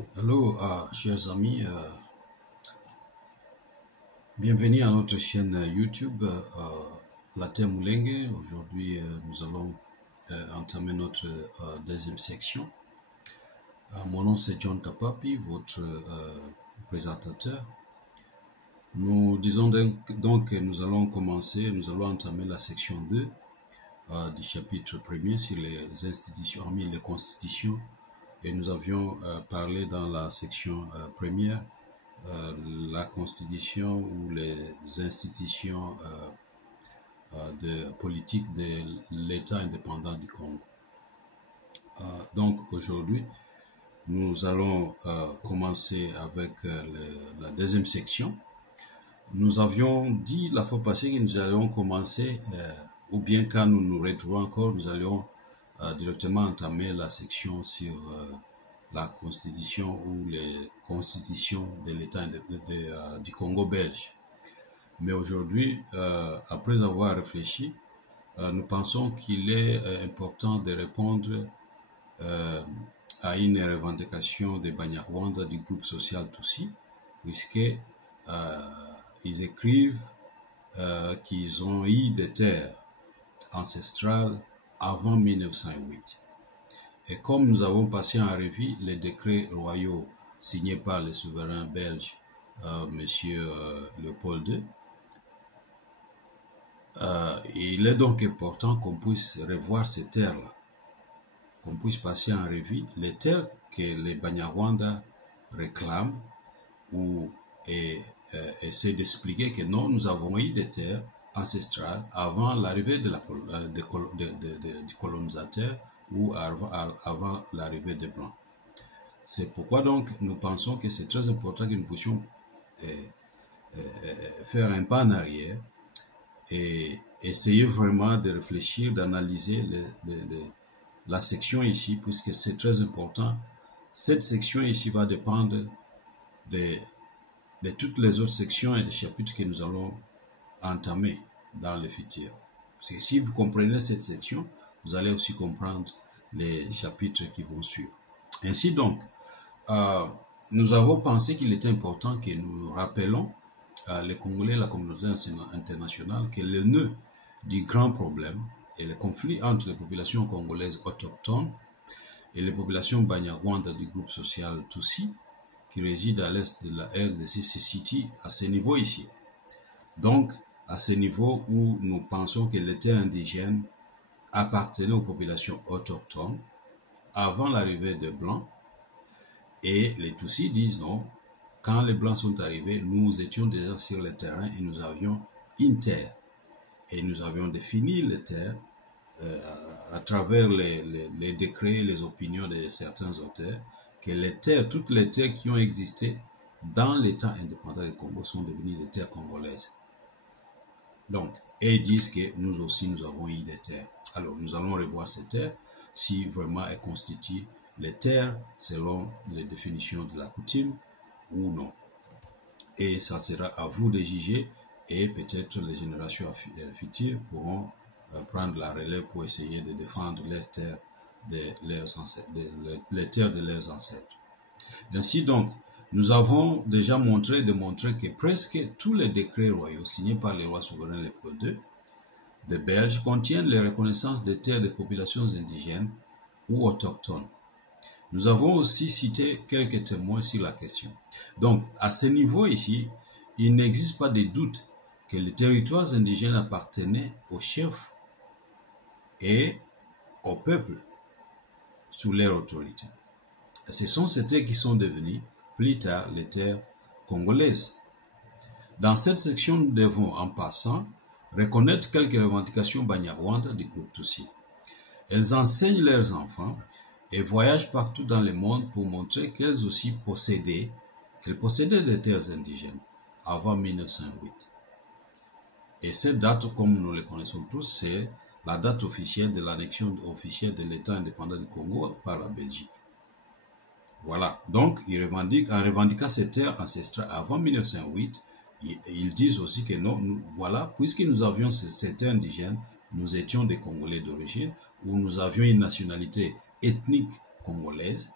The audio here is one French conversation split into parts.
Hello, chers amis, bienvenue à notre chaîne YouTube La Terre Moulengue. Aujourd'hui, nous allons entamer notre deuxième section. Mon nom c'est John Kapapi, votre présentateur. Nous disons donc que nous allons entamer la section 2 du chapitre 1er sur les institutions, hormis les constitutions. Et nous avions parlé dans la section première la constitution ou les institutions de politique de l'État indépendant du Congo. Donc aujourd'hui, nous allons commencer avec la deuxième section. Nous avions dit la fois passée que nous allions commencer, ou bien quand nous nous retrouvons encore, nous allions directement entamer la section sur la constitution ou les constitutions de l'État du Congo belge. Mais aujourd'hui, après avoir réfléchi, nous pensons qu'il est important de répondre à une revendication des Banyarwanda du groupe social Tutsi, puisque ils écrivent qu'ils ont eu des terres ancestrales avant 1908. Et comme nous avons passé en revue les décrets royaux signés par le souverain belge, M. Léopold II, il est donc important qu'on puisse revoir ces terres-là, qu'on puisse passer en revue les terres que les Banyarwanda réclament ou essaient d'expliquer que non, nous avons eu des terres ancestrales avant l'arrivée du colonisateur ou avant l'arrivée des Blancs. C'est pourquoi donc nous pensons que c'est très important que nous puissions faire un pas en arrière et essayer vraiment de réfléchir, d'analyser la section ici, puisque c'est très important. Cette section ici va dépendre de toutes les autres sections et des chapitres que nous allons entamer dans le futur. Parce que si vous comprenez cette section, vous allez aussi comprendre les chapitres qui vont suivre. Ainsi donc, nous avons pensé qu'il était important que nous rappelons les Congolais et la communauté internationale que le nœud du grand problème est le conflit entre les populations congolaises autochtones et les populations Banyarwanda du groupe social Tutsi qui résident à l'est de la RDC se situe à ce niveau ici. Donc, à ce niveau où nous pensons que les terres indigènes appartenaient aux populations autochtones avant l'arrivée des Blancs, et les Tutsis disent non, quand les Blancs sont arrivés, nous étions déjà sur le terrain et nous avions une terre. Et nous avions défini les terres à travers les décrets et les opinions de certains auteurs, que les terres, toutes les terres qui ont existé dans l'État indépendant du Congo sont devenues des terres congolaises. Donc, et ils disent que nous aussi, nous avons eu des terres. Alors, nous allons revoir ces terres, si vraiment elles constituent les terres selon les définitions de la coutume ou non. Et ça sera à vous de juger, et peut-être les générations futures pourront prendre la relève pour essayer de défendre les terres de leurs ancêtres, les terres de leurs ancêtres. Ainsi donc, nous avons déjà démontré que presque tous les décrets royaux signés par les rois souverains Léopold II des Belges contiennent les reconnaissances des terres des populations indigènes ou autochtones. Nous avons aussi cité quelques témoins sur la question. Donc, à ce niveau ici, il n'existe pas de doute que les territoires indigènes appartenaient aux chefs et au peuple sous leur autorité. Et ce sont ces terres qui sont devenues plus tard les terres congolaises. Dans cette section, nous devons, en passant, reconnaître quelques revendications Banyarwanda du groupe Tutsi. Elles enseignent leurs enfants et voyagent partout dans le monde pour montrer qu'elles aussi possédaient des terres indigènes avant 1908. Et cette date, comme nous le connaissons tous, c'est la date officielle de l'annexion officielle de l'État indépendant du Congo par la Belgique. Voilà. Donc, en revendiquant ces terres ancestrales avant 1908, ils disent aussi que non, voilà, puisque nous avions ces terres indigènes, nous étions des Congolais d'origine, ou nous avions une nationalité ethnique congolaise,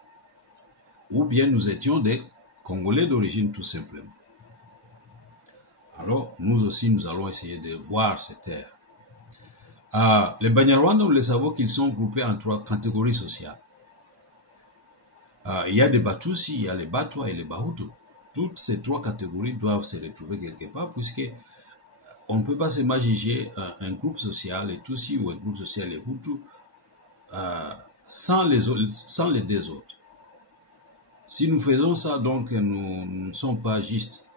ou bien nous étions des Congolais d'origine tout simplement. Alors, nous aussi, nous allons essayer de voir ces terres. Les Banyarwanda, nous le savons qu'ils sont groupés en 3 catégories sociales. Il y a des Batusi, il y a les Batwa et les Bahutu. Toutes ces 3 catégories doivent se retrouver quelque part, puisque on ne peut pas s'imaginer un groupe social, les Tutsi ou un groupe social, les Hutu, sans les 2 autres. Si nous faisons ça, donc nous ne sommes pas justes.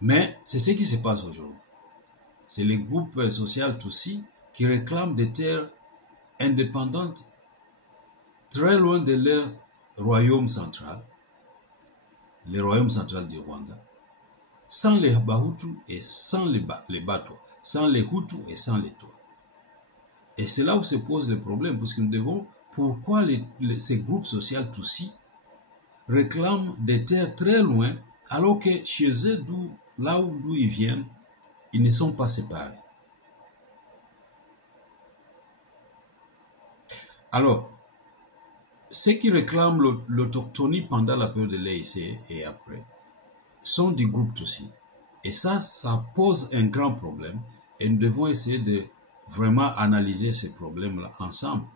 Mais c'est ce qui se passe aujourd'hui. C'est les groupes sociaux Tutsi qui réclament des terres indépendantes très loin de leur royaume central, le royaume central du Rwanda, sans les Bahutu et sans les Batwa, sans les Hutus et sans les Twa. Et c'est là où se pose le problème, parce que nous devons, pourquoi ces groupes sociaux Tutsi réclament des terres très loin, alors que chez eux, là d'où ils viennent, ils ne sont pas séparés. Alors, ceux qui réclament l'autochtonie pendant la période de l'AIC et après sont du groupe Tutsi. Et ça pose un grand problème et nous devons essayer de vraiment analyser ces problèmes-là ensemble.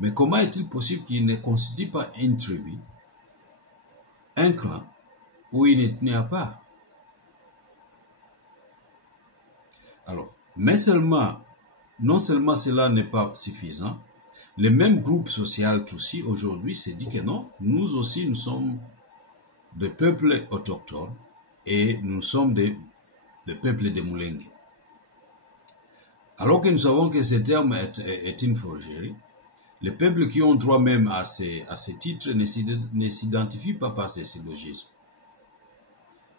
Mais comment est-il possible qu'il ne constitue pas une tribu, un clan, où il ne tenait pas? Alors, mais non seulement cela n'est pas suffisant, le même groupe social Tutsi aujourd'hui se dit que non, nous aussi nous sommes des peuples autochtones et nous sommes des peuples de Mulenge. Alors que nous savons que ce terme est une forgerie, les peuples qui ont droit même à ces titres ne s'identifient pas par ces syllogismes.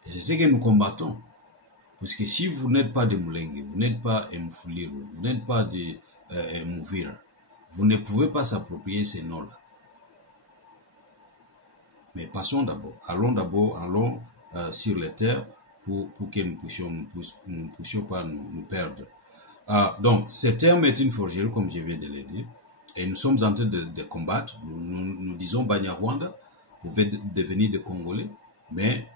Et c'est ce que nous combattons. Parce que si vous n'êtes pas de Mulenge, vous n'êtes pas Mfuliru, vous n'êtes pas de Muvira, vous ne pouvez pas s'approprier ces noms-là. Mais passons d'abord. Allons sur les terres pour que nous ne puissions pas nous perdre. Donc, ce terme est une forgerie, comme je viens de le dire. Et nous sommes en train de combattre. Nous disons Banyarwanda, vous pouvez devenir des Congolais, mais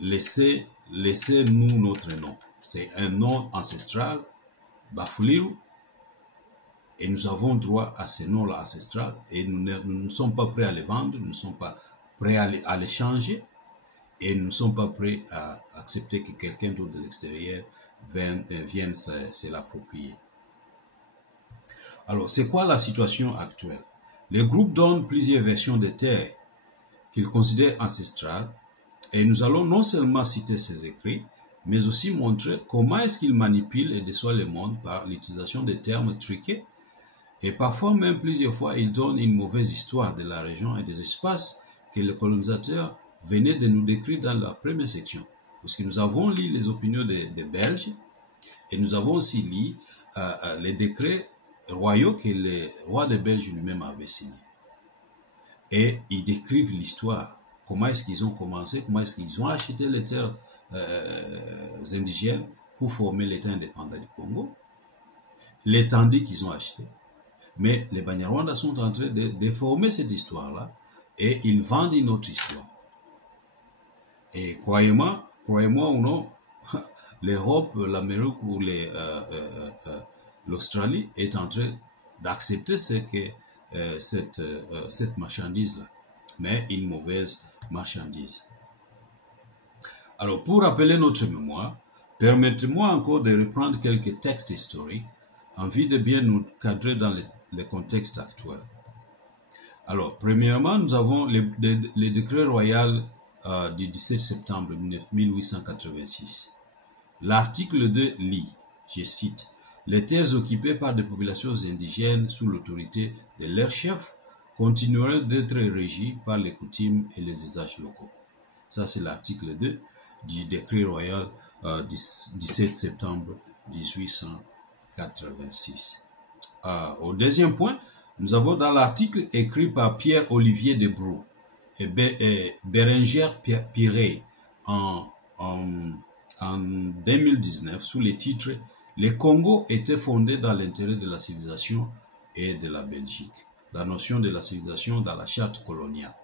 laissez-nous notre nom. C'est un nom ancestral, Bafuliru, et nous avons droit à ce nom-là ancestral, et nous ne sommes pas prêts à les vendre, nous ne sommes pas prêts à les changer, et nous ne sommes pas prêts à accepter que quelqu'un d'autre de l'extérieur vienne se l'approprier. Alors, c'est quoi la situation actuelle? Le groupe donne plusieurs versions des terres qu'il considère ancestrales, et nous allons non seulement citer ses écrits, mais aussi montrer comment est-ce qu'il manipule et déçoit le monde par l'utilisation des termes truqués. Et parfois même plusieurs fois, il donne une mauvaise histoire de la région et des espaces que les colonisateurs venaient de nous décrire dans la première section. Parce que nous avons lu les opinions des Belges et nous avons aussi lu les décrets royaux que le roi des Belges lui-même avait signés. Et ils décrivent l'histoire. Comment est-ce qu'ils ont commencé, comment est-ce qu'ils ont acheté les terres indigènes pour former l'État indépendant du Congo, l'étendue qu'ils ont acheté. Mais les Banyarwanda sont en train de déformer cette histoire-là et ils vendent une autre histoire. Et croyez-moi ou non, l'Europe, l'Amérique ou l'Australie est en train d'accepter cette marchandise-là, mais une mauvaise marchandise. Alors, pour rappeler notre mémoire, permettez-moi encore de reprendre quelques textes historiques en vue de bien nous cadrer dans le contexte actuel. Alors, premièrement, nous avons le décret royal du 17 septembre 1886. L'article 2 lit, je cite, « Les terres occupées par des populations indigènes sous l'autorité de leurs chefs continueraient d'être régies par les coutumes et les usages locaux. » Ça, c'est l'article 2 du décret royal du 17 septembre 1886. Au deuxième point, nous avons dans l'article écrit par Pierre-Olivier Debrou et Bérengère Piré en 2019 sous le titre « Les Congo étaient fondés dans l'intérêt de la civilisation et de la Belgique ». la notion de la civilisation dans la charte coloniale.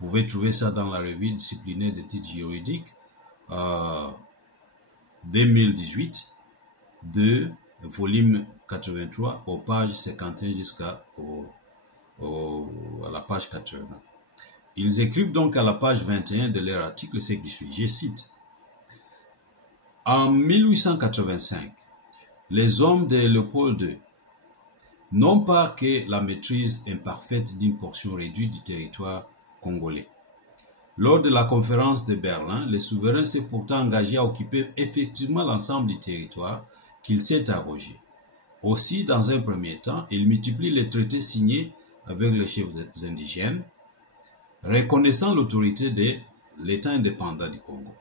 Vous pouvez trouver ça dans la revue disciplinaire d'études juridiques 2018 de volume 83 aux pages 51 jusqu'à la page 80. Ils écrivent donc à la page 21 de leur article ce qui suit. Je cite. En 1885, les hommes de Léopold II n'ont pas que la maîtrise imparfaite d'une portion réduite du territoire congolais. Lors de la conférence de Berlin, le souverain s'est pourtant engagé à occuper effectivement l'ensemble du territoire qu'il s'est arrogé. Aussi, dans un premier temps, il multiplie les traités signés avec les chefs indigènes, reconnaissant l'autorité de l'État indépendant du Congo.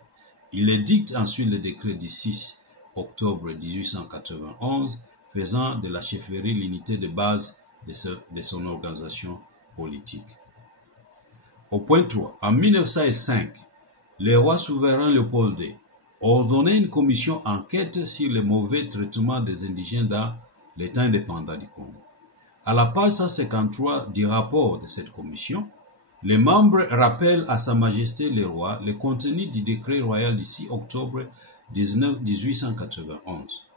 Il édicte ensuite le décret du 6 octobre 1891 faisant de la chefferie l'unité de base de son organisation politique. Au point 3, en 1905, le roi souverain Léopold II ordonnait une commission enquête sur le mauvais traitement des indigènes dans l'État indépendant du Congo. À la page 153 du rapport de cette commission, les membres rappellent à Sa Majesté le roi le contenu du décret royal du 6 octobre 1891.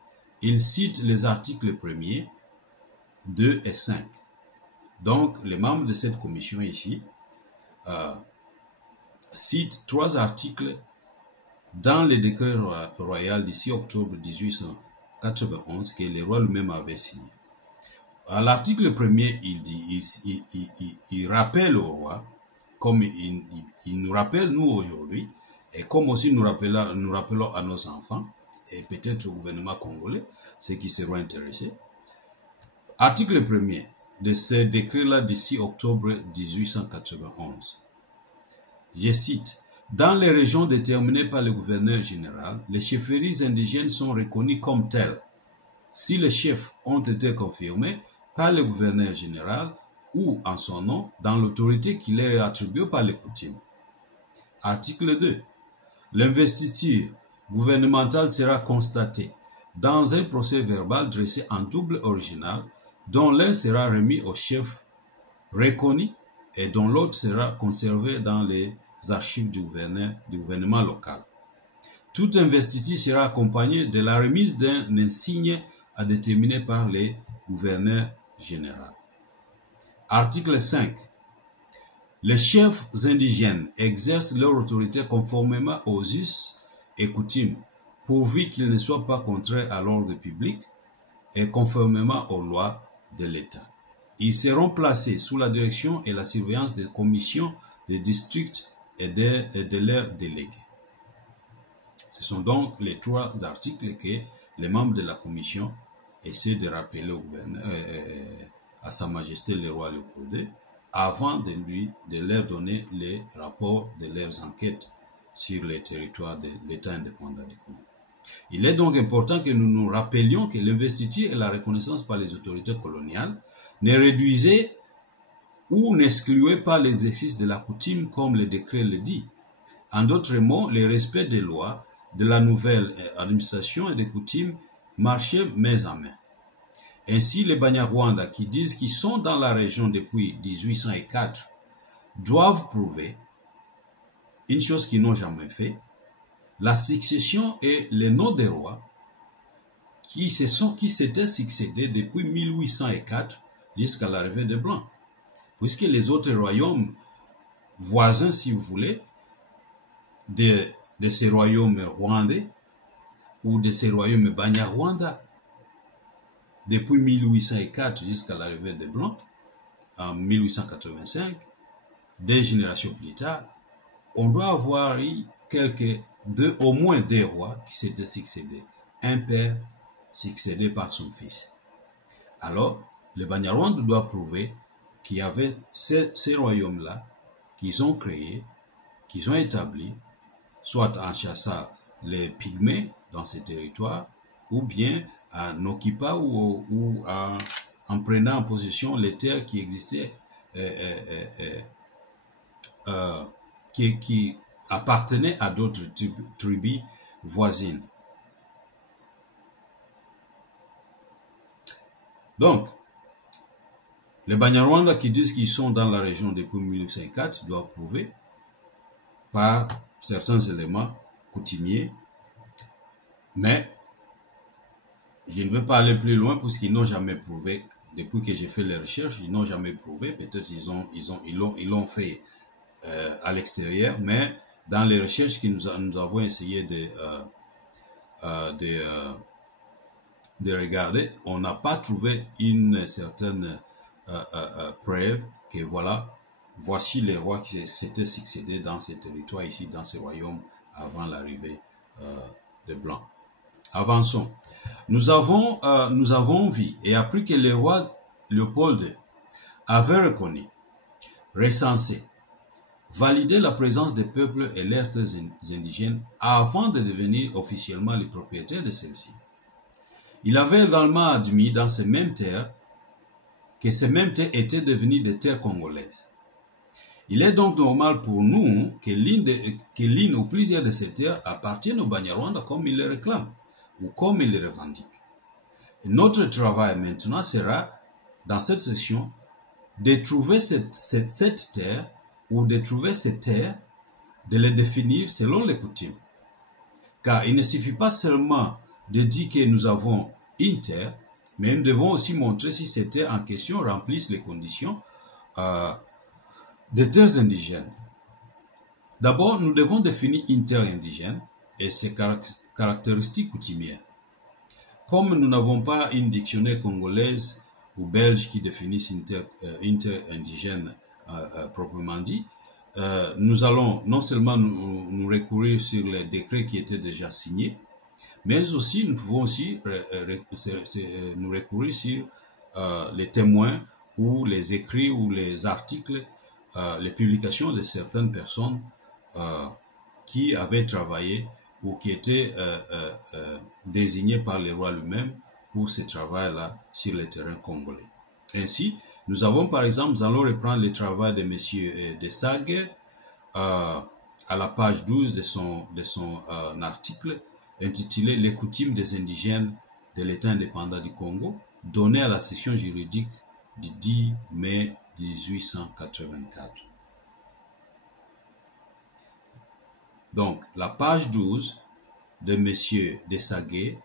Ils citent les articles 1er, 2 et 5. Donc, les membres de cette commission ici citent 3 articles dans le décret royal du 6 octobre 1891 que le roi lui-même avait signé. À l'article 1er, il rappelle au roi, comme il nous rappelle nous aujourd'hui, et comme aussi nous rappelons à nos enfants, et peut-être au gouvernement congolais, ceux qui seront intéressés. Article 1er de ce décret-là du 6 octobre 1891. Je cite. Dans les régions déterminées par le gouverneur général, les chefferies indigènes sont reconnues comme telles, si les chefs ont été confirmés par le gouverneur général ou en son nom dans l'autorité qui leur est attribuée par les coutumes. Article 2. L'investiture gouvernementale sera constatée dans un procès verbal dressé en double original dont l'un sera remis au chef reconnu et dont l'autre sera conservé dans les archives du gouvernement local. Toute investiture sera accompagnée de la remise d'un insigne à déterminer par les gouverneurs généraux. Article 5. Les chefs indigènes exercent leur autorité conformément aux us et coutumes, pourvu qu'ils ne soient pas contraires à l'ordre public et conformément aux lois de l'État. Ils seront placés sous la direction et la surveillance des commissions des districts et de leurs délégués. Ce sont donc les 3 articles que les membres de la commission essaient de rappeler au gouverneur, à Sa Majesté le roi Léopold II, avant de leur donner les rapports de leurs enquêtes sur les territoires de l'État indépendant du Congo. Il est donc important que nous nous rappelions que l'investiture et la reconnaissance par les autorités coloniales ne réduisaient ou n'excluaient pas l'exercice de la coutume comme le décret le dit. En d'autres mots, le respect des lois de la nouvelle administration et des coutumes marchait main en main. Ainsi, les Banyarwanda qui disent qu'ils sont dans la région depuis 1804 doivent prouver une chose qu'ils n'ont jamais fait, la succession et les noms des rois qui s'étaient succédés depuis 1804 jusqu'à l'arrivée des Blancs. Puisque les autres royaumes voisins, si vous voulez, de ces royaumes rwandais ou de ces royaumes Banyarwanda, depuis 1804 jusqu'à l'arrivée des Blancs, en 1885, 2 générations plus tard, on doit avoir eu au moins 2 rois qui s'étaient succédés. Un père succédé par son fils. Alors, les Banyarwanda doivent prouver qu'il y avait ces royaumes-là qu'ils ont créés, qu'ils ont établis, soit en chassant les pygmées dans ces territoires, ou bien en occupant ou en prenant en possession les terres qui existaient, qui appartenaient à d'autres tribus voisines. Donc, Les Banyarwanda qui disent qu'ils sont dans la région depuis 1804 doivent prouver par certains éléments coutumiers, mais je ne veux pas aller plus loin puisqu'ils n'ont jamais prouvé. Depuis que j'ai fait les recherches, ils n'ont jamais prouvé. Peut-être ils l'ont fait à l'extérieur, mais dans les recherches que nous avons essayé de regarder, on n'a pas trouvé une certaine preuve que voilà, voici les rois qui s'étaient succédés dans ces territoires ici, dans ces royaumes, avant l'arrivée des Blancs. Avançons. Nous avons vu et appris que le roi Léopold II avait reconnu, recensé, validé la présence des peuples et leurs terres indigènes avant de devenir officiellement les propriétaires de celles-ci. Il avait également admis dans ces mêmes terres que ces mêmes terres étaient devenues des terres congolaises. Il est donc normal pour nous que l'une ou plusieurs de ces terres appartiennent aux Banyarwanda comme ils le réclament ou comme ils le revendiquent. Et notre travail maintenant sera, dans cette session, de trouver cette terre ou de trouver ces terres, de les définir selon les coutumes. Car il ne suffit pas seulement de dire que nous avons une terre, mais nous devons aussi montrer si ces terres en question remplissent les conditions des terres indigènes. D'abord, nous devons définir une terre indigène et ses caractéristiques coutumières. Comme nous n'avons pas une dictionnaire congolaise ou belge qui définisse une terre indigène proprement dit, nous allons non seulement nous recourir sur les décrets qui étaient déjà signés, mais aussi nous pouvons aussi nous recourir sur les témoins ou les écrits ou les articles, les publications de certaines personnes qui avaient travaillé ou qui étaient désignées par le roi lui-même pour ce travail-là sur le terrain congolais. Ainsi, nous avons par exemple, nous allons reprendre le travail de M. Desagues à la page 12 de son article intitulé « Les coutumes des indigènes de l'État indépendant du Congo », donné à la section juridique du 10 mai 1884. Donc, la page 12 de M. Desagues,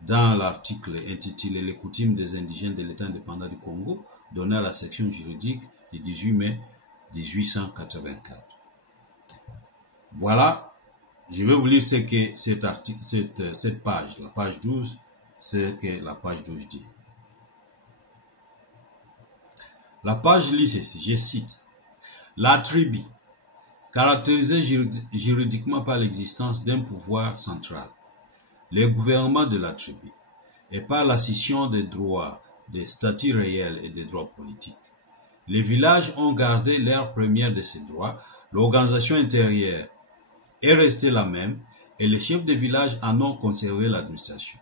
dans l'article intitulé « Les coutumes des indigènes de l'État indépendant du Congo », donné à la section juridique du 18 mai 1884. Voilà, je vais vous lire ce que cette page, la page 12, ce que la page 12 dit. La page lit ceci, je cite. La tribu, caractérisée juridiquement par l'existence d'un pouvoir central, le gouvernement de la tribu, et par la scission des droits, des statuts réels et des droits politiques. Les villages ont gardé leur premier de ces droits, l'organisation intérieure est restée la même et les chefs de village en ont conservé l'administration.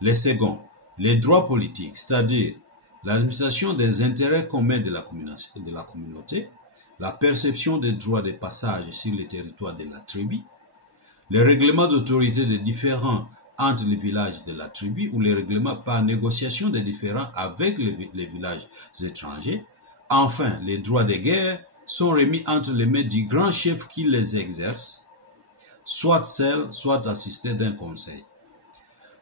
Les seconds, les droits politiques, c'est-à-dire l'administration des intérêts communs de la communauté, la perception des droits de passage sur le territoire de la tribu, les règlements d'autorité des différends entre les villages de la tribu ou les règlements par négociation des différends avec les villages étrangers. Enfin, les droits de guerre sont remis entre les mains du grand chef qui les exerce, soit seul, soit assisté d'un conseil.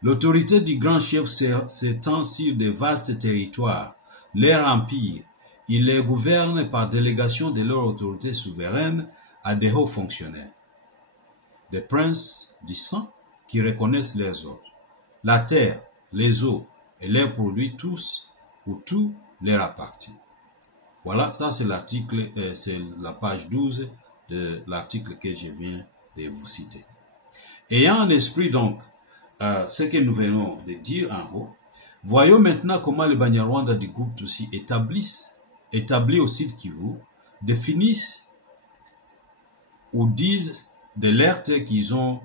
L'autorité du grand chef s'étend sur de vastes territoires, leur empire. Il les gouverne par délégation de leur autorité souveraine à des hauts fonctionnaires, des princes du sang qui reconnaissent leurs ordres. La terre, les eaux et leurs produits, tous ou tout leur appartient. Voilà, ça c'est l'article, c'est la page 12 de l'article que je viens de vous citer. Ayant en esprit donc ce que nous venons de dire en haut, voyons maintenant comment les Banyarwanda du groupe Tutsi établis au site Kivu, définissent ou disent de leur terre qu'ils ont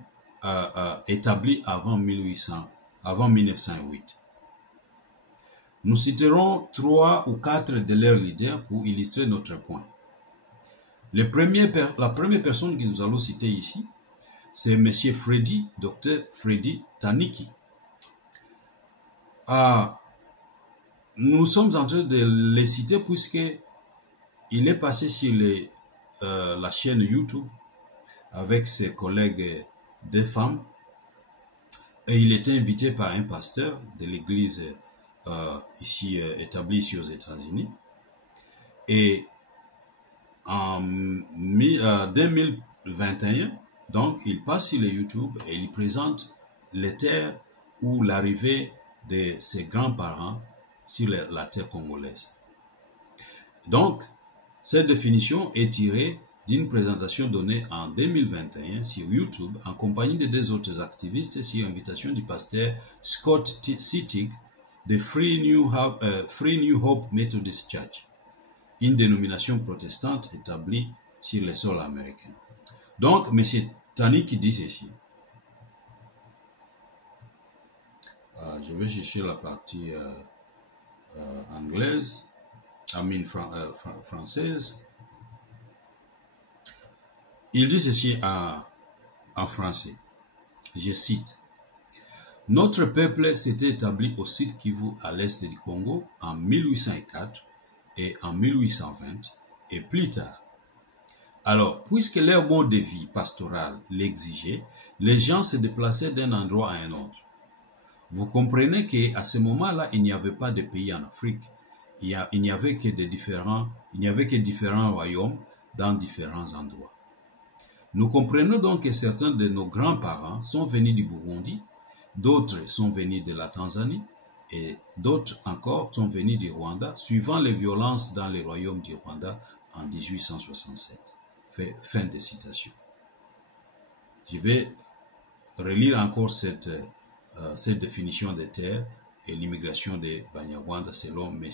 établi avant 1908. Nous citerons 3 ou 4 de leurs leaders pour illustrer notre point. La première personne que nous allons citer ici, c'est M. Dr. Freddy Taniki. nous sommes en train de les citer puisque il est passé sur la chaîne YouTube avec ses collègues des femmes et il était invité par un pasteur de l'église ici établie ici aux États-Unis. Et en 2021, donc il passe sur le YouTube et il présente les terres ou l'arrivée de ses grands-parents sur la terre congolaise. Donc, cette définition est tirée d'une présentation donnée en 2021 sur YouTube en compagnie de deux autres activistes sur invitation du pasteur Scott Sittig de Free New Hope Methodist Church, une dénomination protestante établie sur le sol américain. Donc, M. Tanik dit ceci. Je vais chercher la partie anglaise, française. Il dit ceci en français. Je cite. Notre peuple s'était établi au sud Kivu à l'est du Congo en 1804 et en 1820 et plus tard. Alors, puisque leur mode de vie pastoral l'exigeait, les gens se déplaçaient d'un endroit à un autre. Vous comprenez qu'à ce moment-là, il n'y avait pas de pays en Afrique. Il n'y avait que différents royaumes dans différents endroits. Nous comprenons donc que certains de nos grands-parents sont venus du Burundi, d'autres sont venus de la Tanzanie et d'autres encore sont venus du Rwanda, suivant les violences dans les royaumes du Rwanda en 1867. Fin de citation. Je vais relire encore cette définition des terres et l'immigration des Banyarwanda selon M.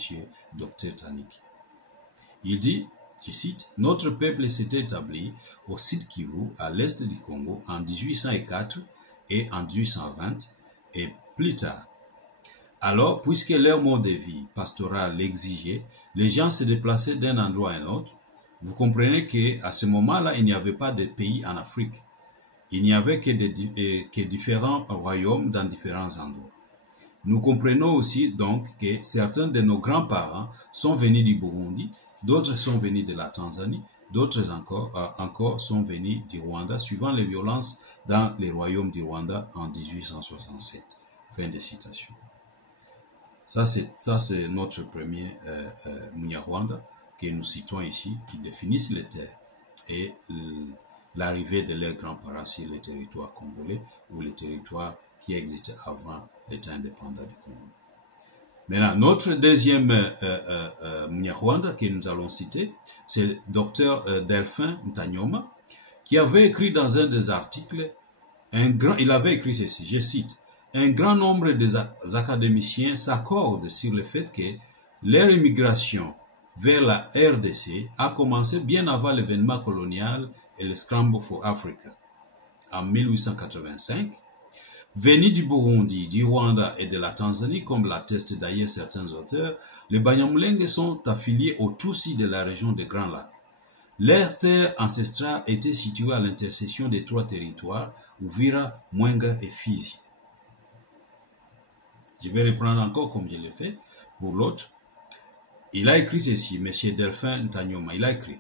Dr. Tanik. Il dit, je cite, « Notre peuple s'était établi au sud Kivu, à l'est du Congo, en 1804 et en 1820 et plus tard. Alors, puisque leur mode de vie pastoral l'exigeait, les gens se déplaçaient d'un endroit à un autre. Vous comprenez qu'à ce moment-là, il n'y avait pas de pays en Afrique. Il n'y avait que différents royaumes dans différents endroits. Nous comprenons aussi donc que certains de nos grands-parents sont venus du Burundi, d'autres sont venus de la Tanzanie, d'autres encore sont venus du Rwanda, suivant les violences dans les royaumes du Rwanda en 1867. » Fin de citation. Ça, c'est notre premier Munyarwanda que nous citons ici, qui définissent les terres et l'arrivée de leurs grands-parents sur le territoire congolais ou le territoire qui existait avant l'État indépendant du Congo. Maintenant, notre deuxième Munyarwanda que nous allons citer, c'est le Dr Delphin Ntanyoma, qui avait écrit dans un des articles, il avait écrit ceci, je cite, « Un grand nombre des académiciens s'accordent sur le fait que leur immigration vers la RDC a commencé bien avant l'événement colonial et le Scramble for Africa. En 1885, venus du Burundi, du Rwanda et de la Tanzanie, comme l'attestent d'ailleurs certains auteurs, les Banyamulenge sont affiliés aux Tutsis de la région des Grands Lacs. Leur terre ancestrale était située à l'intersection des trois territoires, Uvira, Mwenga et Fizi. » Je vais reprendre encore comme je l'ai fait pour l'autre. Il a écrit ceci, M. Delphin Ntanyoma, il a écrit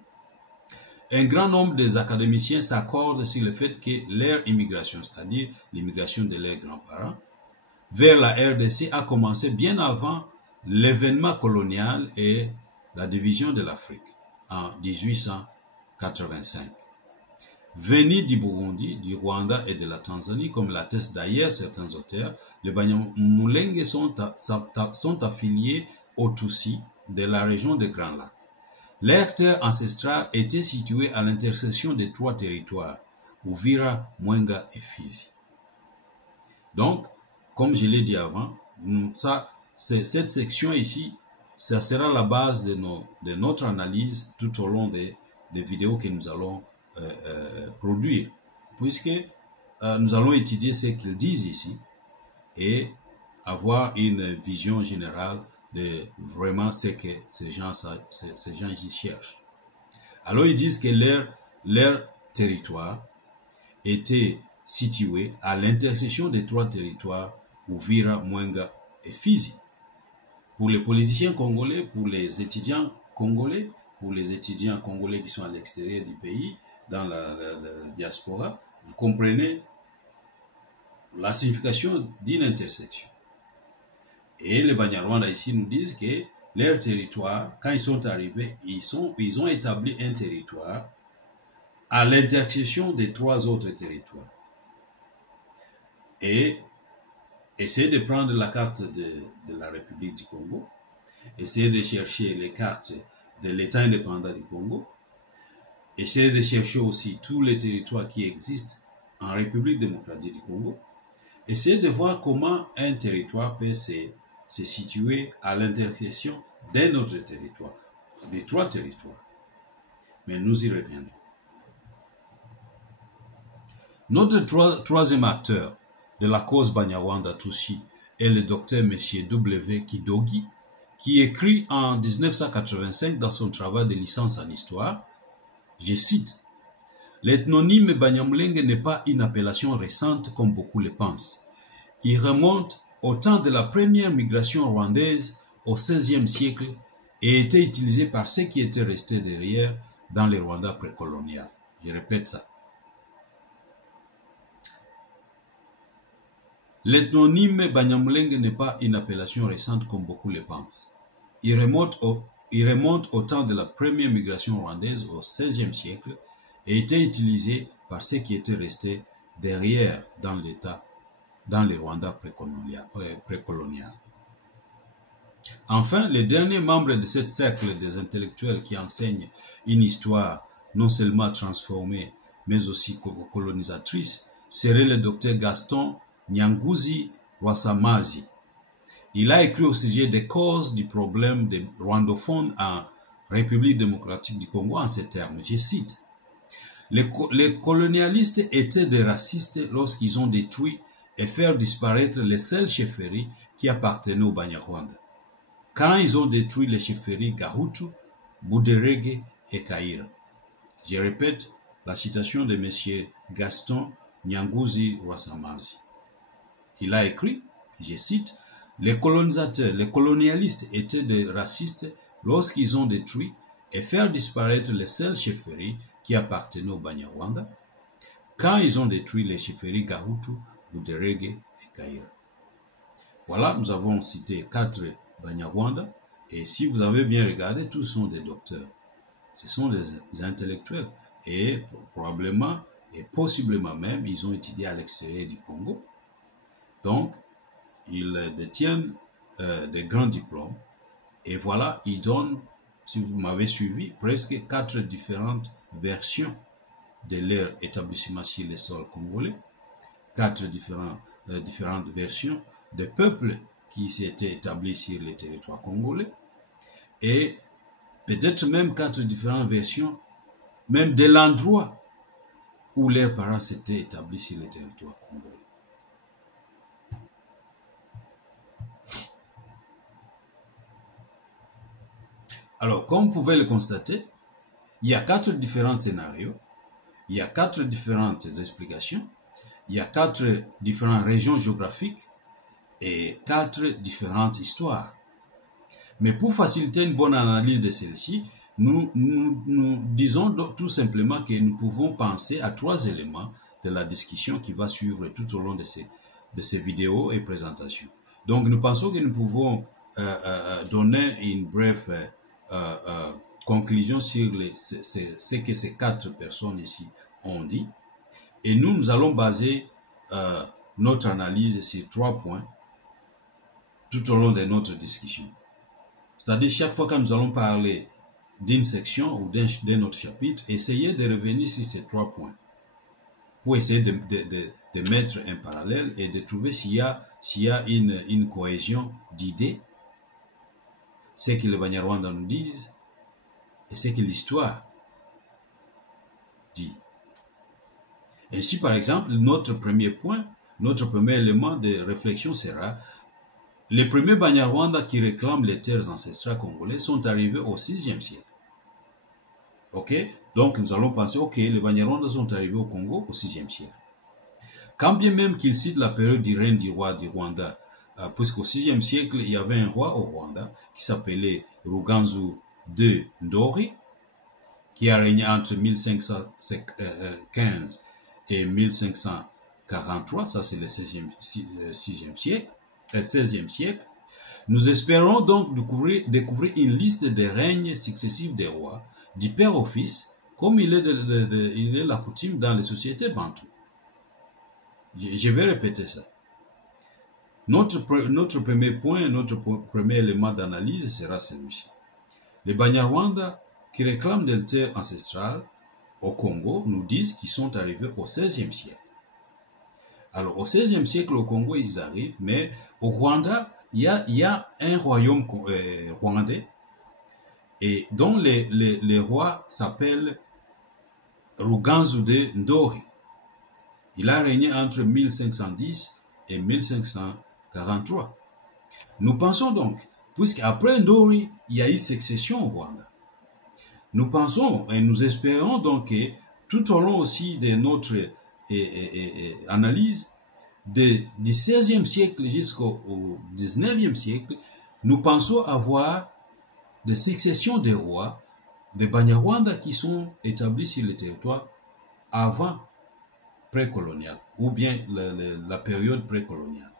« Un grand nombre des académiciens s'accordent sur le fait que leur immigration, c'est-à-dire l'immigration de leurs grands-parents, vers la RDC a commencé bien avant l'événement colonial et la division de l'Afrique en 1885. Venus du Burundi, du Rwanda et de la Tanzanie, comme l'attestent d'ailleurs certains auteurs, les Banyamulenge sont affiliés aux Tutsis de la région des Grands Lacs. Leur terre ancestrale était située à l'intersection des trois territoires, Uvira, Mwenga et Fizi. » Donc, comme je l'ai dit avant, cette section ici, ça sera la base de notre analyse tout au long des vidéos que nous allons produire, puisque nous allons étudier ce qu'ils disent ici et avoir une vision générale de vraiment ce que ces gens y cherchent. Alors ils disent que leur territoire était situé à l'intersection des trois territoires Uvira, Mwenga et Fizi. pour les politiciens congolais, pour les étudiants congolais, pour les étudiants congolais qui sont à l'extérieur du pays, dans la diaspora, vous comprenez la signification d'une intersection. Et les Banyarwanda ici nous disent que leur territoire, quand ils sont arrivés, ils ont établi un territoire à l'intersection des 3 autres territoires. Et essayez de prendre la carte de la République du Congo, essayez de chercher les cartes de l'État indépendant du Congo, essayez de chercher aussi tous les territoires qui existent en République démocratique du Congo, essayez de voir comment un territoire peut se situer à l'intersection d'un autre territoire, des 3 territoires. Mais nous y reviendrons. Notre troisième acteur de la cause Banyarwanda Tutsi est le docteur M. W. Kidogi, qui écrit en 1985 dans son travail de licence en histoire, je cite, « L'ethnonyme Banyamulenge n'est pas une appellation récente comme beaucoup le pensent. Il remonte au temps de la première migration rwandaise au XVIe siècle et était utilisé par ceux qui étaient restés derrière dans les Rwanda précolonial. » Je répète ça. L'ethnonyme Banyamulenge n'est pas une appellation récente comme beaucoup le pensent. Il remonte au temps de la première migration rwandaise au XVIe siècle et était utilisé par ceux qui étaient restés derrière dans les Rwanda précolonial. Enfin, les derniers membres de cette cercle des intellectuels qui enseignent une histoire non seulement transformée, mais aussi colonisatrice, serait le docteur Gaston Nyanguzi Rwasamazi. Il a écrit au sujet des causes du problème des rwandophones en République démocratique du Congo en ces termes. Je cite, « Les colonialistes étaient des racistes lorsqu'ils ont détruit et fait disparaître les seules chefferies qui appartenaient aux Banyarwanda. Quand ils ont détruit les chefferies Gahutu, Buderege et Kaira. » Je répète la citation de M. Gaston Nyanguzi Rwasamazi. Il a écrit, je cite, « Les colonialistes étaient des racistes lorsqu'ils ont détruit et fait disparaître les seules chefferies qui appartenaient aux Banyarwanda, quand ils ont détruit les chefferies Gahutu, Buderege et Kaira. » Voilà, nous avons cité 4 Banyarwanda, et si vous avez bien regardé, tous sont des docteurs. Ce sont des intellectuels, et probablement, et possiblement même, ils ont étudié à l'extérieur du Congo. Donc, ils détiennent des grands diplômes. Et voilà, ils donnent, si vous m'avez suivi, presque 4 différentes versions de leur établissement sur le sol congolais. 4 différentes versions de peuples qui s'étaient établis sur le territoire congolais. Et peut-être même 4 différentes versions, même de l'endroit où leurs parents s'étaient établis sur le territoire congolais. Alors, comme vous pouvez le constater, il y a 4 différents scénarios, il y a 4 différentes explications, il y a 4 différentes régions géographiques et 4 différentes histoires. Mais pour faciliter une bonne analyse de celle-ci, nous disons donc tout simplement que nous pouvons penser à 3 éléments de la discussion qui va suivre tout au long de ces vidéos et présentations. Donc, nous pensons que nous pouvons donner une brève conclusion sur ce que ces 4 personnes ici ont dit. Et nous allons baser notre analyse sur 3 points tout au long de notre discussion. C'est-à-dire, chaque fois que nous allons parler d'une section ou d'un autre chapitre, essayez de revenir sur ces 3 points pour essayer de mettre un parallèle et de trouver s'il y a une cohésion d'idées, ce que les Banyarwanda nous disent et ce que l'histoire dit. Ainsi, par exemple, notre premier point, notre premier élément de réflexion sera les premiers Banyarwanda qui réclament les terres ancestrales congolais sont arrivés au VIe siècle. Ok? Donc, nous allons penser, ok, les Banyarwanda sont arrivés au Congo au VIe siècle. Quand bien même qu'ils citent la période du règne du roi du Rwanda puisqu'au VIe siècle, il y avait un roi au Rwanda qui s'appelait Ruganzu II Ndori, qui a régné entre 1515 et 1543, ça c'est le 16e siècle. Nous espérons donc découvrir une liste des règnes successifs des rois, du père au fils, comme il est la coutume dans les sociétés bantoues. Je vais répéter ça. Notre premier point, notre premier élément d'analyse sera celui-ci. Les Banyarwanda qui réclament des terres ancestrales au Congo nous disent qu'ils sont arrivés au XVIe siècle. Alors, au XVIe siècle, au Congo, ils arrivent, mais au Rwanda, il y a un royaume rwandais et dont les rois s'appellent Ruganzu Ndori. Il a régné entre 1510 et 1543. Nous pensons donc, puisqu'après Ndori, il y a eu succession au Rwanda. Nous pensons et nous espérons donc que tout au long aussi de notre analyse, du XVIe siècle jusqu'au XIXe siècle, nous pensons avoir des successions de rois, des Banyarwanda qui sont établis sur le territoire avant précolonial, ou bien la période précoloniale.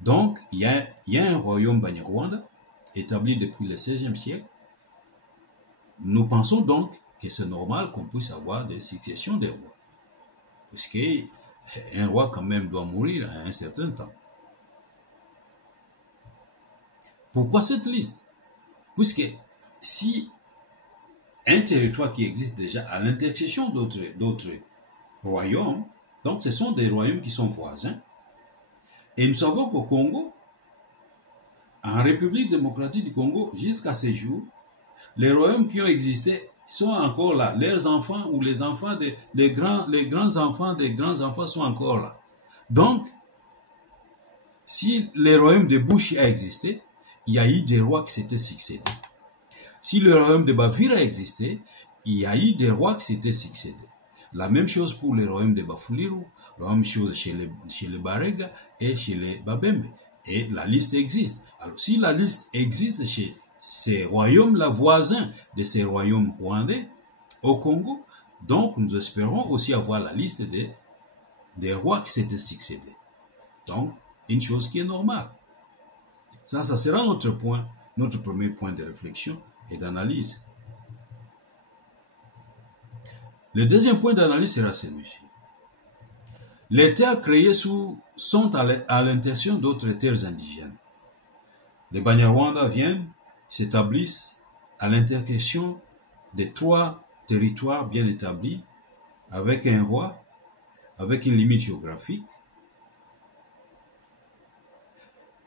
Donc, il y a un royaume Banyarwanda établi depuis le XVIe siècle. Nous pensons donc que c'est normal qu'on puisse avoir des successions de rois, puisqu'un roi quand même doit mourir à un certain temps. Pourquoi cette liste? Puisque si un territoire qui existe déjà à l'intersection d'autres royaumes, donc ce sont des royaumes qui sont voisins, et nous savons qu'au Congo, en République démocratique du Congo, jusqu'à ce jour, les royaumes qui ont existé sont encore là. Leurs enfants ou les enfants les grands-enfants des grands-enfants sont encore là. Donc, si le royaume de Bushi a existé, il y a eu des rois qui s'étaient succédés. Si le royaume de Bavira a existé, il y a eu des rois qui s'étaient succédés. La même chose pour le royaume de Bafuliru, la même chose chez les Barega et chez les Babembe. Et la liste existe. Alors, si la liste existe chez ces royaumes-là voisins de ces royaumes rwandais au Congo, donc nous espérons aussi avoir la liste des rois qui s'étaient succédés. Donc, une chose qui est normale. Ça sera notre premier point de réflexion et d'analyse. Le deuxième point d'analyse sera celui-ci. Les terres créées sont à l'intention d'autres terres indigènes. Les Banyarwanda viennent, s'établissent à l'intersection de 3 territoires bien établis, avec un roi, avec une limite géographique.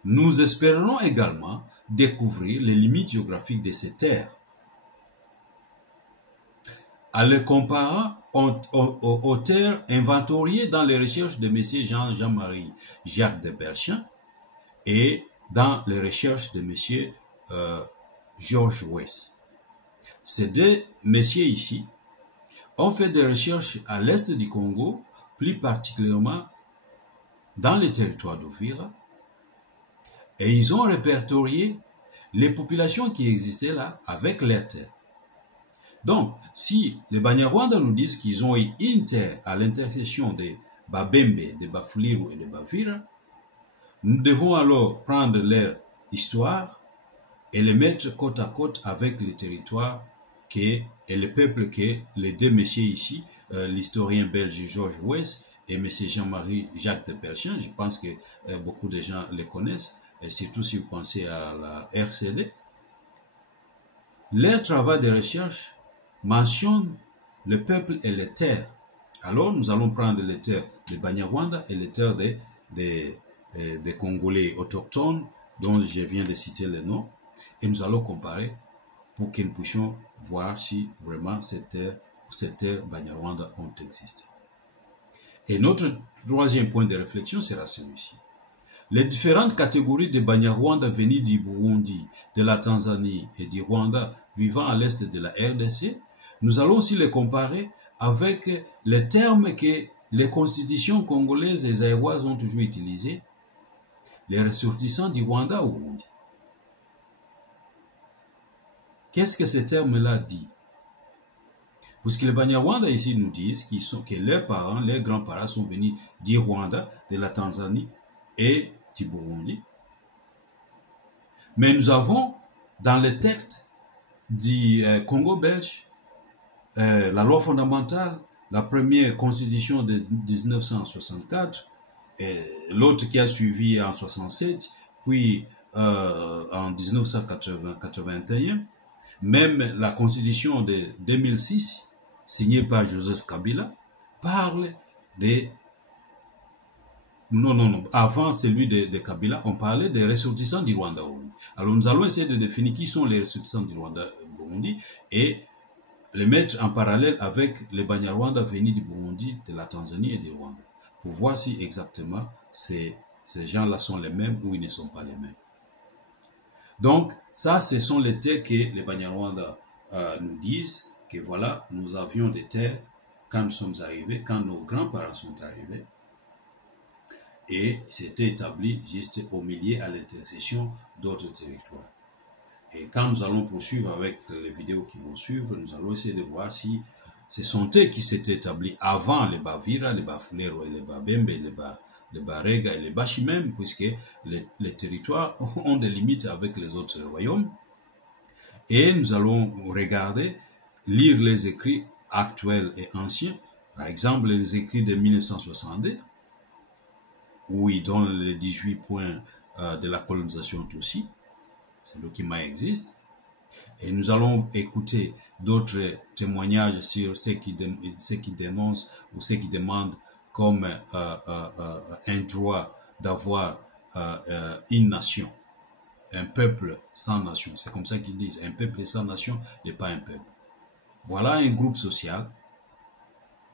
Nous espérons également découvrir les limites géographiques de ces terres, en les comparant aux terres inventoriées dans les recherches de M. Jean-Marie Jacques de Belchamp et dans les recherches de M. George West. Ces deux messieurs ici ont fait des recherches à l'est du Congo, plus particulièrement dans les territoires d'Uvira, et ils ont répertorié les populations qui existaient là avec leurs terres. Donc, si les Banyarwanda nous disent qu'ils ont eu une terre à l'intersection de Babembe, de Bafuliru et de Bavira, nous devons alors prendre leur histoire et les mettre côte à côte avec le territoire et le peuple que les deux messieurs ici, l'historien belge George West et M. Jean-Marie Jacques de Belchamp, je pense que beaucoup de gens les connaissent, et surtout si vous pensez à la RCD. Leur travail de recherche mentionne le peuple et les terres. Alors nous allons prendre les terres de Banyarwanda et les terres des Congolais autochtones dont je viens de citer les noms, et nous allons comparer pour que nous puissions voir si vraiment ces terres Banyarwanda ont existé. Et notre troisième point de réflexion sera celui-ci. Les différentes catégories de Banyarwanda venus du Burundi, de la Tanzanie et du Rwanda vivant à l'est de la RDC, nous allons aussi les comparer avec les termes que les constitutions congolaises et zaïroises ont toujours utilisés. les ressortissants du Rwanda au Burundi. Qu'est-ce que ce terme-là dit? Parce que les Banyarwanda ici nous disent que leurs parents, leurs grands-parents sont venus du Rwanda, de la Tanzanie et du Burundi. Mais nous avons dans le texte du Congo belge, la loi fondamentale, la première constitution de 1964, l'autre qui a suivi en 67, puis en 1981, même la constitution de 2006, signée par Joseph Kabila, parle des... Non, avant celui de Kabila, on parlait des ressortissants du Rwanda. Alors nous allons essayer de définir qui sont les ressortissants du Rwanda Burundi et les mettre en parallèle avec les Banyarwanda venus du Burundi, de la Tanzanie et du Rwanda, pour voir si exactement ces gens-là sont les mêmes ou ils ne sont pas les mêmes. Donc, ça, ce sont les terres que les Banyarwanda nous disent, que voilà, nous avions des terres quand nous sommes arrivés, quand nos grands-parents sont arrivés, et c'était établi juste au milieu à l'intersection d'autres territoires. Et quand nous allons poursuivre avec les vidéos qui vont suivre, nous allons essayer de voir si ce sont eux qui s'étaient établis avant les Bavira, les Bafulero et les Babembe, les Barega et les Bashi même, puisque les territoires ont des limites avec les autres royaumes. Et nous allons regarder, lire les écrits actuels et anciens, par exemple les écrits de 1962, où ils donnent les 18 points de la colonisation Tutsi. Ce document existe. Et nous allons écouter d'autres témoignages sur ceux qui dénoncent ou ceux qui demandent comme un droit d'avoir une nation, un peuple sans nation. C'est comme ça qu'ils disent, un peuple sans nation n'est pas un peuple. Voilà un groupe social,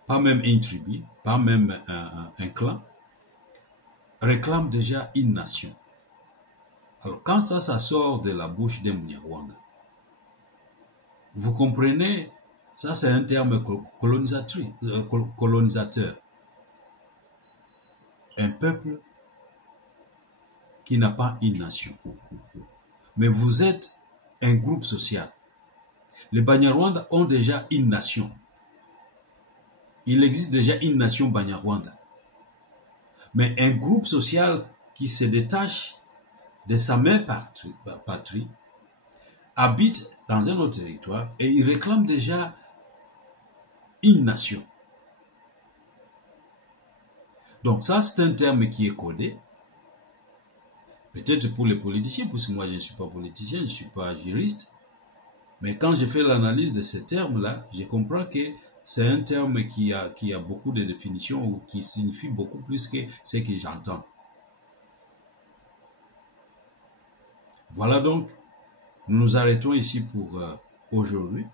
pas même une tribu, pas même un clan, réclame déjà une nation. Alors, quand ça sort de la bouche des Munyarwanda, vous comprenez, ça c'est un terme colonisateur. Un peuple qui n'a pas une nation. Mais vous êtes un groupe social. Les Banyarwanda ont déjà une nation. Il existe déjà une nation Banyarwanda. Mais un groupe social qui se détache de sa mère patrie, habite dans un autre territoire et il réclame déjà une nation. Donc ça, c'est un terme qui est codé. Peut-être pour les politiciens, parce que moi je ne suis pas politicien, je ne suis pas juriste. Mais quand je fais l'analyse de ce terme-là, je comprends que c'est un terme qui a beaucoup de définitions ou qui signifie beaucoup plus que ce que j'entends. Voilà donc, nous nous arrêtons ici pour aujourd'hui.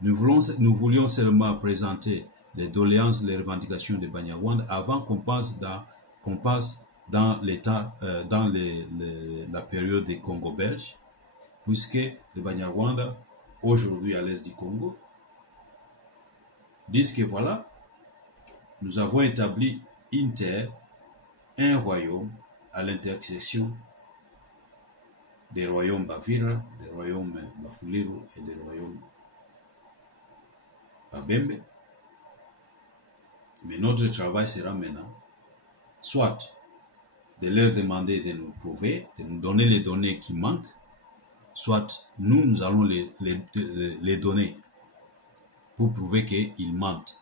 Nous voulions seulement présenter les doléances, les revendications des Banyarwanda avant qu'on passe dans l'état, dans la période des Congo belges, puisque les Banyarwanda, aujourd'hui à l'est du Congo, disent que voilà, nous avons établi une terre, un royaume à l'intersection des royaumes Bavira, des royaumes Bafulero et des royaumes Babembe. Mais notre travail sera maintenant, soit de leur demander de nous prouver, de nous donner les données qui manquent, soit nous allons les donner pour prouver qu'ils mentent.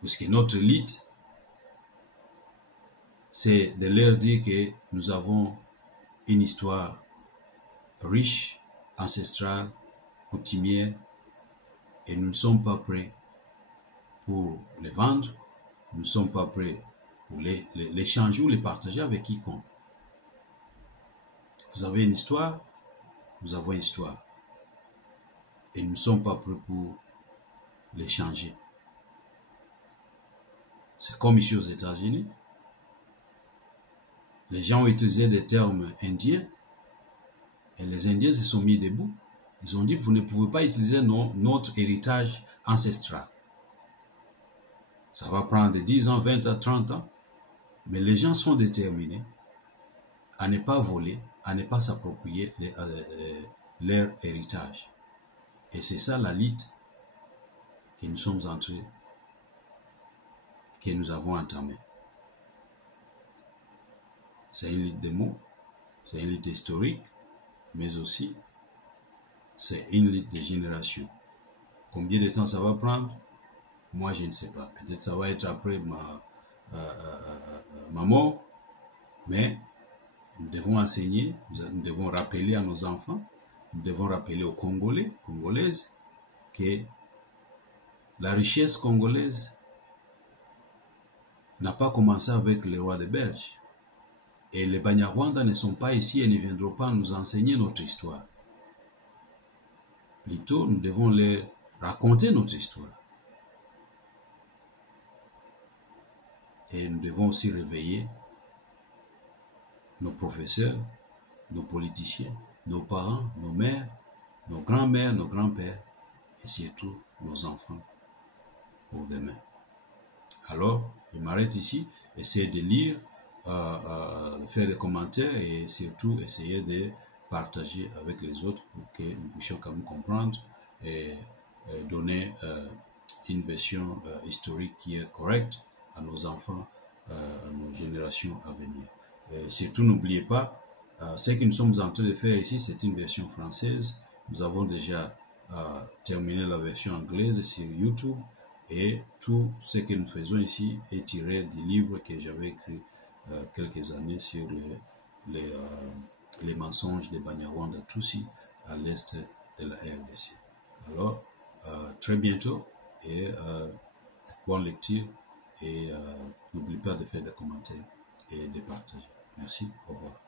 Puisque notre lutte, c'est de leur dire que nous avons une histoire riche, ancestrale, coutumière, et nous ne sommes pas prêts pour les vendre, nous ne sommes pas prêts pour les changer ou les partager avec quiconque. Vous avez une histoire, nous avons une histoire. Et nous ne sommes pas prêts pour les changer. C'est comme ici aux États-Unis. Les gens ont utilisé des termes indiens et les Indiens se sont mis debout. Ils ont dit, vous ne pouvez pas utiliser notre héritage ancestral. Ça va prendre 10 ans, 20 ans, 30 ans. Mais les gens sont déterminés à ne pas voler, à ne pas s'approprier leur héritage. Et c'est ça la lutte que nous sommes entrés, que nous avons entamée. C'est une lutte de mots, c'est une lutte historique, mais aussi c'est une lutte de génération. Combien de temps ça va prendre? Moi, je ne sais pas. Peut-être ça va être après ma mort, mais nous devons enseigner, nous devons rappeler à nos enfants, nous devons rappeler aux Congolais, Congolaises, que la richesse congolaise n'a pas commencé avec les rois des Belges. Et les Banyarwanda ne sont pas ici et ne viendront pas nous enseigner notre histoire. Plutôt, nous devons leur raconter notre histoire. Et nous devons aussi réveiller nos professeurs, nos politiciens, nos parents, nos mères, nos grands-mères, nos grands-pères et surtout nos enfants pour demain. Alors, je m'arrête ici, essayer de lire, faire des commentaires et surtout essayer de partager avec les autres pour que nous puissions quand même comprendre et donner une version historique qui est correcte à nos enfants, à nos générations à venir. Surtout, n'oubliez pas, ce que nous sommes en train de faire ici, c'est une version française. Nous avons déjà terminé la version anglaise sur YouTube et tout ce que nous faisons ici est tiré des livres que j'avais écrits quelques années sur les mensonges des Banyarwanda Tutsi à l'est de la RDC. Alors, très bientôt et bonne lecture et n'oublie pas de faire des commentaires et de partager. Merci, au revoir.